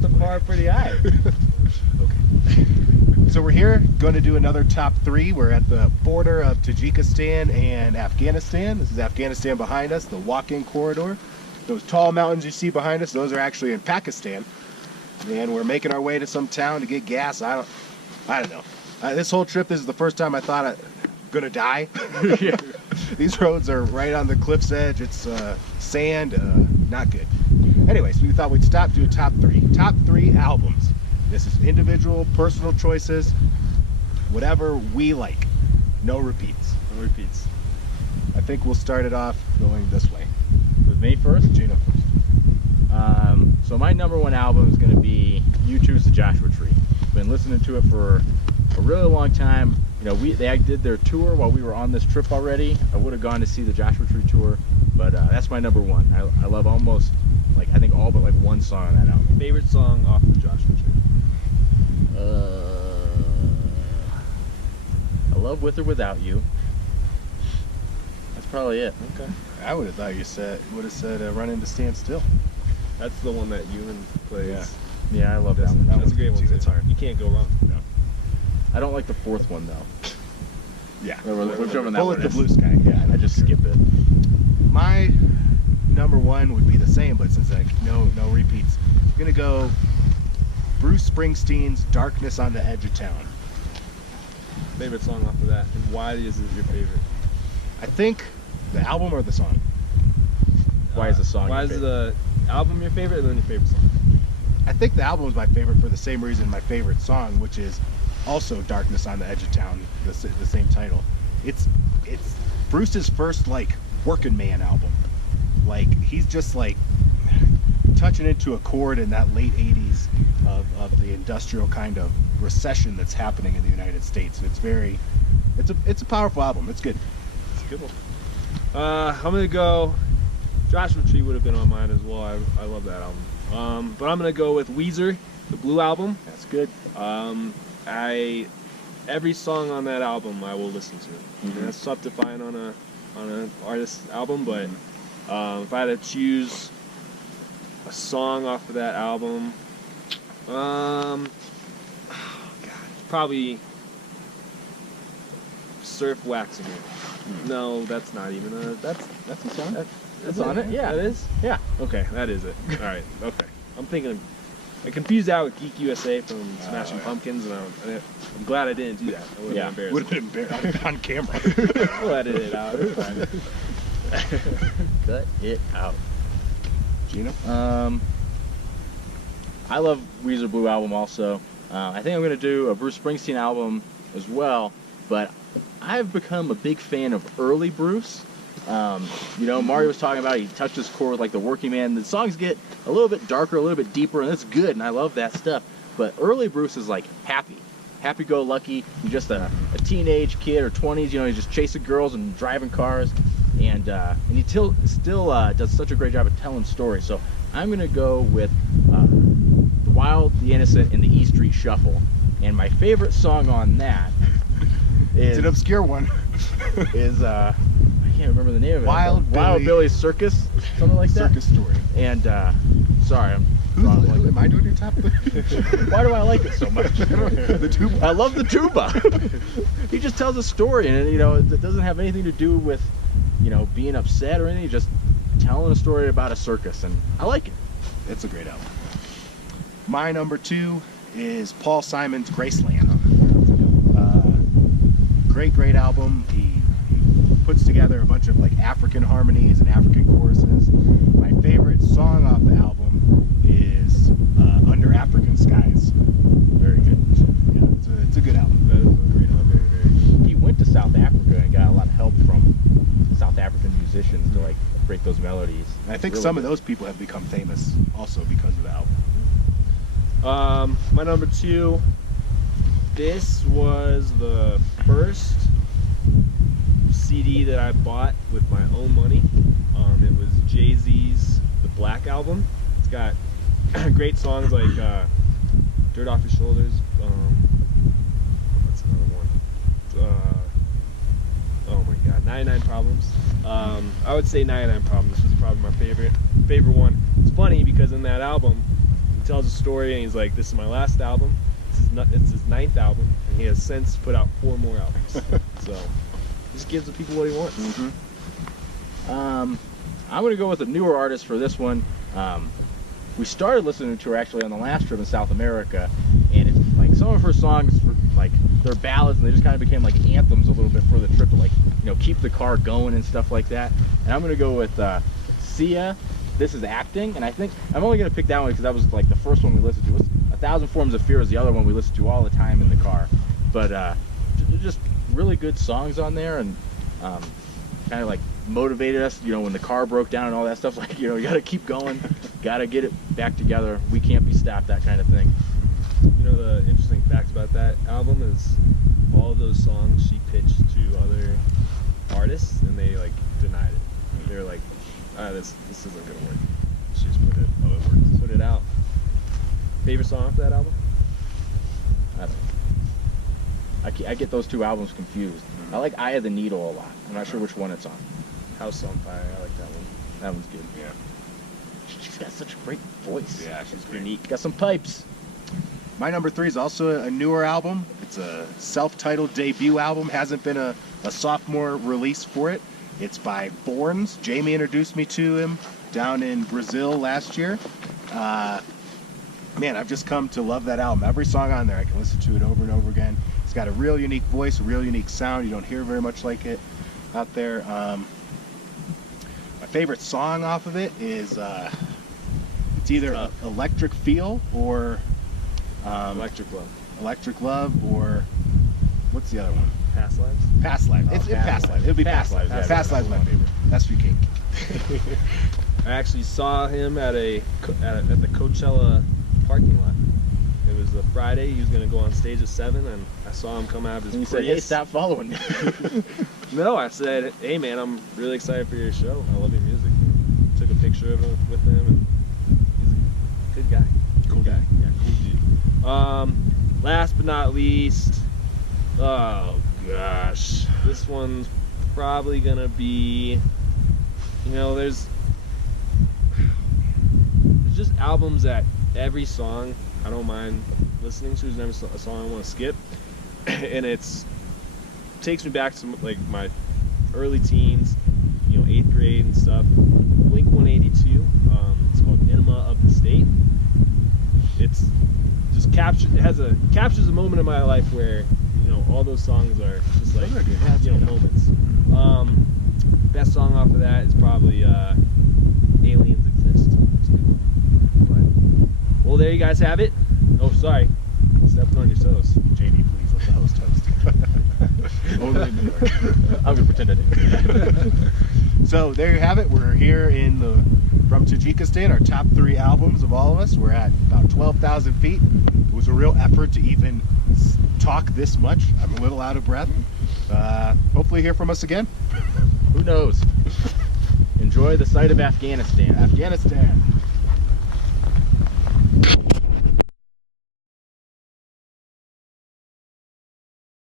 the bar pretty high. Okay. So we're here, going to do another top 3. We're at the border of Tajikistan and Afghanistan. This is Afghanistan behind us, the walk-in corridor. Those tall mountains you see behind us, those are actually in Pakistan. And we're making our way to some town to get gas. I don't know. This whole trip, this is the first time I thought I'm gonna die. These roads are right on the cliff's edge. It's sand, not good. Anyways, we thought we'd stop, do a top 3. Top 3 albums. This is individual, personal choices, whatever we like. No repeats. No repeats. I think we'll start it off going this way. With me first? Gina first. So my number 1 album is going to be U2's The Joshua Tree. Been listening to it for a really long time. You know, they did their tour while we were on this trip already. I would have gone to see the Joshua Tree tour, but that's my number 1. I love almost, like, I think all but like one song on that album. Favorite song off the Joshua Tree? I love With or Without You. That's probably it. Okay. I would have thought you would have said Run Into Stand Still. That's the one that Ewan plays. Yeah, I love that one. That's a great one. It's hard. You can't go wrong. No. I don't like the 4th one though. Yeah. Whichever that Bullet one the is. Blue Sky. Yeah, I just skip it. My number 1 would be the same, but since no repeats, I'm gonna go Bruce Springsteen's Darkness on the Edge of Town. Favorite song off of that, and why is it your favorite? I think the album or the song. Why is the song Why your is favorite? the album your favorite, and then your favorite song? I think the album is my favorite for the same reason my favorite song, which is also Darkness on the Edge of Town, the same title. It's Bruce's first like working man album. Like he's just like touching into a chord in that late 80s of the industrial kind of recession that's happening in the United States. It's a powerful album. It's good. It's a good one. I'm gonna go. Joshua Tree would have been on mine as well. I love that album. But I'm gonna go with Weezer, the Blue Album. That's good. Every song on that album I will listen to. And that's tough to find on an artist's album, but if I had to choose a song off of that album, probably Surf Wax Again. No, that's not even that's a song. That's on it. Yeah, it is. Yeah. Okay, that is it. All right. Okay. I'm thinking. I confused that with Geek USA from Smashing Pumpkins, and I'm glad I didn't do that. I would have been embarrassed. Would have been embarrassed on camera. We'll edit it out. It's fine. Cut it out. Gina? I love Weezer Blue Album also. I think I'm going to do a Bruce Springsteen album as well, but I've become a big fan of early Bruce. You know, Mario was talking about he touched his chord with like the working man. The songs get a little bit darker, a little bit deeper, and that's good, and I love that stuff. But early Bruce is like happy-go-lucky. He's just a teenage kid or 20s, you know, he's just chasing girls and driving cars, and he still does such a great job of telling stories. So I'm going to go with The Wild, the Innocent, and the E Street Shuffle. And my favorite song on that is... It's an obscure one. is I can't remember the name of it. Wild Billy's Circus, something like that. Circus Story. And sorry, I'm Who am I doing your top? Why do I like it so much? The tuba. I love the tuba. He just tells a story, and you know, it doesn't have anything to do with, you know, being upset or anything. Just telling a story about a circus, and I like it. It's a great album. My number 2 is Paul Simon's Graceland. Great album. He puts together a bunch of like African harmonies and African choruses. My favorite song off the album is Under African Skies. Very good. Yeah, it's a good album. That is a great album. Very. He went to South Africa and got a lot of help from South African musicians to like create those melodies. And I think Really some good. of those people have become famous also because of the album. My number 2. This was the first CD that I bought with my own money. It was Jay-Z's The Black Album. It's got great songs like Dirt Off Your Shoulders. What's another one? Oh my God, 99 Problems. I would say 99 Problems was probably my favorite one. It's funny because in that album, tells a story, and he's like, "This is my last album. It's his 9th album, and he has since put out 4 more albums." So he just gives the people what he wants. I'm gonna go with a newer artist for this one. We started listening to her actually on the last trip in South America, and it's like some of her songs, like they're ballads, and they just kind of became like anthems a little bit for the trip to, like, you know, keep the car going and stuff like that. And I'm gonna go with Sia. This Is Acting, and I think I'm only gonna pick that one because that was like the first one we listened to. A Thousand Forms of Fear is the other one we listened to all the time in the car. But just really good songs on there, and kind of like motivated us, you know, when the car broke down and all that stuff. Like, you know, you gotta keep going, gotta get it back together. We can't be stopped, that kind of thing. You know, the interesting fact about that album is all of those songs she pitched to other artists, and they like denied it. They were like, this isn't gonna work. She just put it. Oh, it works. Put it out. Favorite song off that album? I don't know. I get those 2 albums confused. I like Eye of the Needle a lot. I'm not sure which one it's on. House on Fire. I like that one. That one's good. Yeah. She's got such a great voice. Yeah, she's unique. Got some pipes. My number 3 is also a newer album. It's a self-titled debut album. Hasn't been a sophomore release for it. It's by Borns. Jamie introduced me to him down in Brazil last year. Man, I've just come to love that album. Every song on there, I can listen to it over and over again. It's got a real unique voice, a real unique sound. You don't hear very much like it out there. My favorite song off of it is it's either Electric Feel or Electric Love. Electric Love, or what's the other one? Past Lives. Past Lives. It's Past Lives. It'll be Past Lives. Yeah, Past Lives is my favorite. That's for King. I actually saw him at the Coachella parking lot. It was a Friday. He was going to go on stage at 7, and I saw him come out of his And you Prius. said, hey, stop following me. No, I said, hey man, I'm really excited for your show. I love your music. Took a picture of him with him, and he's a good guy. Cool guy. Yeah, cool dude. Last but not least, oh gosh, this one's probably gonna be, you know, there's just albums that every song I don't mind listening to. There's never a song I want to skip, and takes me back to like my early teens, you know, 8th grade and stuff. Blink 182. It's called Enema of the State. It's just captures a moment in my life where, you know, all those songs are just like, you know, moments. Best song off of that is probably Aliens Exist. It's a good one. But, well, there you guys have it. Oh, sorry, stepping on your toes. Jamie, please let the host host. Only in New York. I'm gonna pretend I didn't. So there you have it. We're here from Tajikistan, our top 3 albums of all of us. We're at about 12,000 feet. It was a real effort to even talk this much. I'm a little out of breath. Hopefully hear from us again. Who knows? Enjoy the sight of Afghanistan. Afghanistan.